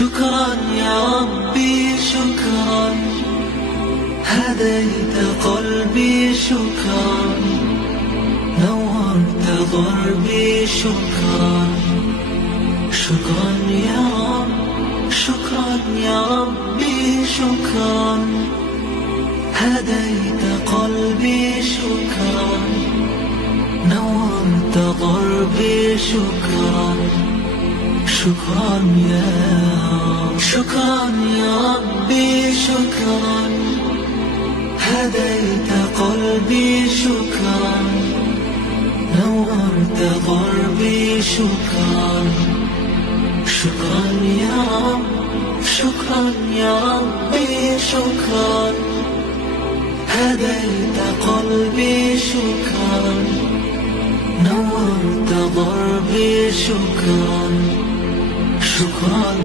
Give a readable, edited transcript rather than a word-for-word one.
شكرا يا ربي شكرا، هديت قلبي شكرا، نورت ضربي شكرا. شكرا يا رب، شكرا يا ربي شكرا، هديت قلبي شكرا، نورت ضربي شكرا. شكرا يا رب، شكرا يا ربي شكرا، هديت قلبي شكرا، نورت ضربي شكرا. شكرا يا رب، شكرا يا ربي شكرا، هديت قلبي شكرا، نورت ضربي شكرا. شكرا.